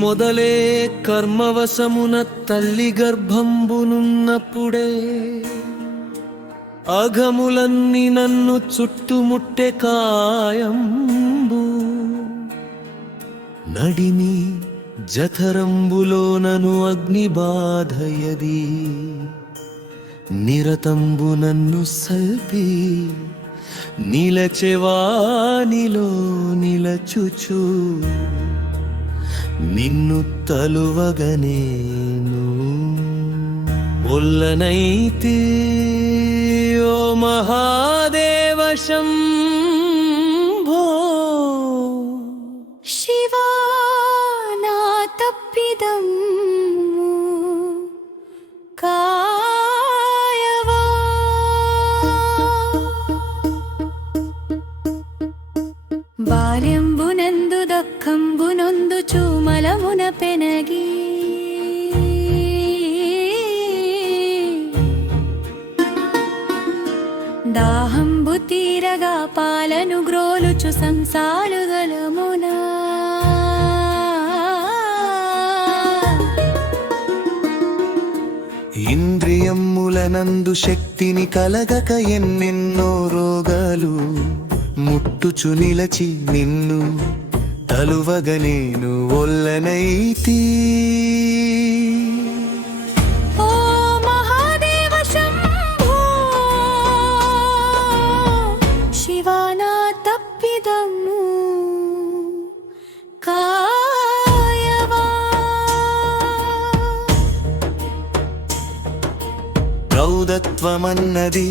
మొదలే కర్మవశమున తల్లి గర్భంబునున్నప్పుడే అఘములన్నీ నన్ను చుట్టుముట్టె కాయంబు నడిమి జఠరంబులోనను అగ్నిబాధయది నిరతంబు నన్ను సల్పి నిలచెవానిలో నిలచుచు నిన్ను తలువగనేను ఒల్లనైతే ఓ మహాదేవ శంభో శివా నా తప్పిదం కాయవా బాల్యంబునందు దుఃఖంబునొందు చూమలమున పెనగి దాహంబు తీరగా పాలను గ్రోలుచు సంసారుగలమునా ఇంద్రియములనందు శక్తిని కలగక ఎన్నెన్నో రోగాలు ముట్టుచు నిలచి నిన్ను తలువగనేను ఒల్లనైతి ఓ మహాదేవ శంభో శివా నా తప్పిదము కాయవా ప్రౌఢత్వమన్నది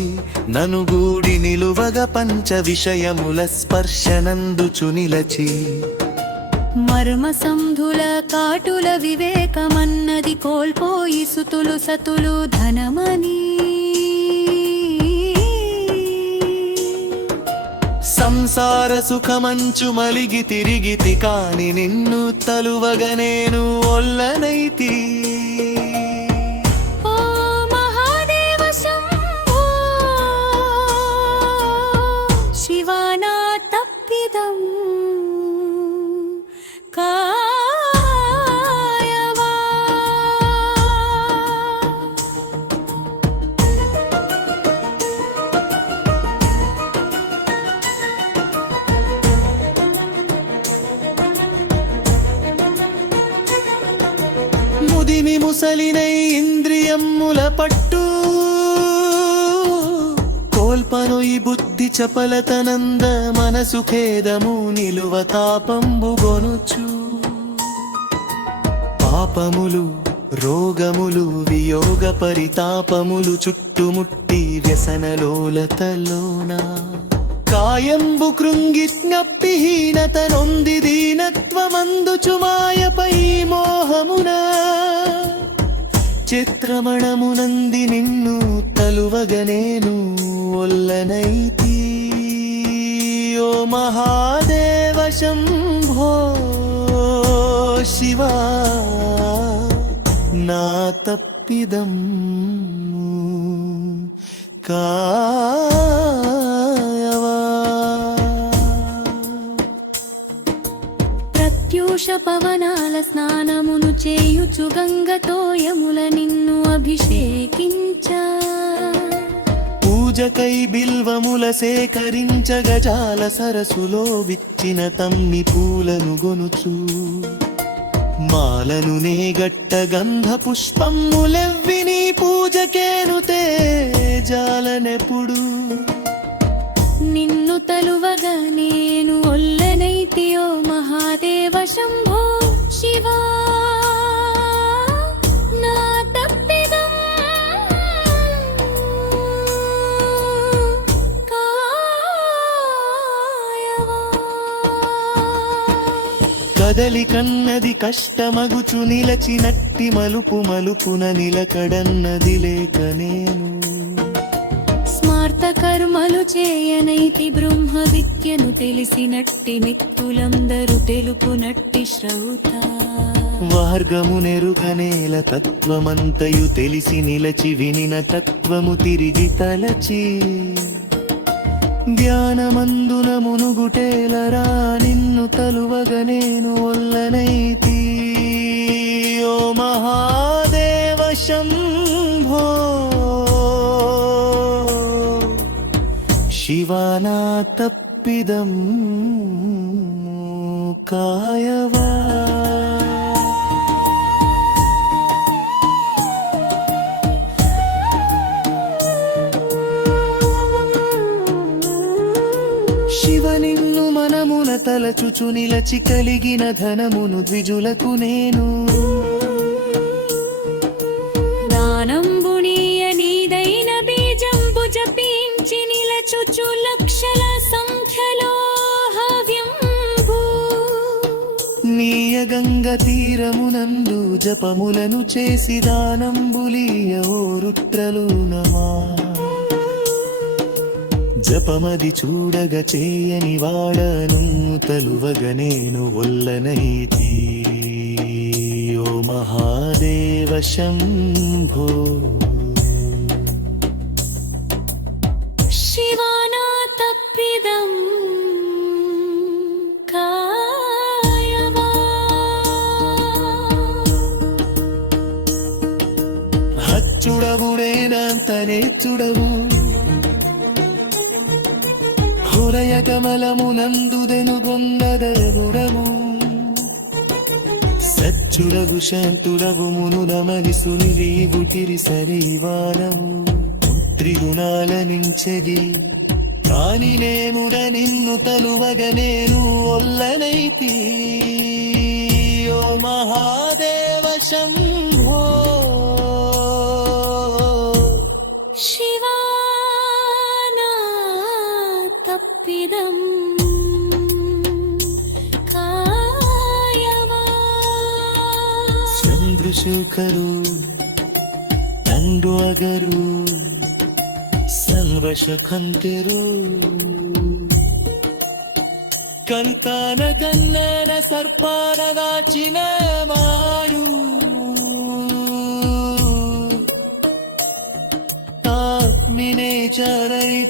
ననుగూడి నిలువగ పంచ విషయముల స్పర్శనందుచు నిలచి మర్మ సంధుల కాటుల వివేకమన్నది కోల్పోయి సుతులు సతులు ధనమని సంసార సుఖమంచు మలిగి తిరిగితి కాని నిన్ను తలువగనేను ఒల్లనైతి ఓ మహాదేవ శంభో శివా నా తప్పిదం కాయవా ముదిమి ముసలినై ఇంద్రియముల పట్టు కోల్పను ఈ బుద్ధి చపలతనంద మనసు ఖేదము నిలువ తాపంబు గొనుచు పాపములు రోగములు వియోగ పరితాపములు చుట్టుముట్టి వ్యసనలోలతలోన కాయంబు కృంగి జ్ఞప్తిహీనత నొంది దీనత్వమందుచు మాయపై మోహమున చిత్రమణమునంది నిన్ను తలువగనేను ఒల్లనైతి ఓ మహాదేవ శంభో శివా నా తప్పిదం కాయవా ప్రత్యూష పవనాల స్నానమును చేయుచు గంగతో యముల నిన్ను అభిషేకించ పూజకై బిల్వముల సేకరించగజాల సరసులో విచ్చిన తమ్మి పూలను గొనుచు మాలను నేగట్ట గంధ పుష్పములెవ్వి నీ పూజకేను తేజాలనెప్పుడు నిన్ను తలువగా నేను ఒల్లనైతి ఓ మహాదేవ శంభో శివా నా తప్పిదం కాయవా కదలి కన్నది కష్టమగుచు నిలచినట్టి మలుపు మలుపున నిలకడన్నది లేక నేను స్మార్త కర్మలు చేయనైతి బ్రహ్మ విద్యను తెలిసినట్టి మిత్తులందరూ తెలుపునట్టి శ్రౌత వార్గమునెరుగనేల తత్వమంతయు తెలిసి నిలచి వినిన తత్వము తిరిగి తలచి ధ్యానమందున మునుగుటేలరా నిన్ను తలువగ నేను ఒల్లనైతి ఓ మహాదేవ శంభో శివానా తప్పిదం కాయవా శివ నిన్ను మనమున తలచుచు నిలచి కలిగిన ధనమును ద్విజులకు నేను దానంబునీయ నీదైన బీజంబు జపించి నిలచుచు లక్షల సంఖ్యలో హవ్యంబు నీయ గంగ తీరమునందు జపములను చేసి దానంబులీయ ఓరుట్రలు నమా జపమది చూడగ చేయని వాడను తలువగ నేను ఒల్లనైతి ఓ మహాదేవ శంభో శివానా తప్పిదం కాయవా హచ్చుడవుడేనంతనే చుడవు హృదయ కమలమునందుదెనుగొందదనురము సచ్చుడవు శాంతుడవు మునులమరిసు నీవు తిరిసరివారము త్రిగుణాల నించెగి కాని నేముడ నిన్ను తలువగ నేను ఒల్లనైతి ఓ మహాదేవ శంభో శివానా తప్పిదం కాయవా చంద్రశేఖరు నందు అగరు సర్వశకంతరు కంతాన కన్నన సర్పాన దాచిన మారు ఆత్మినే చరైతమగినురైషు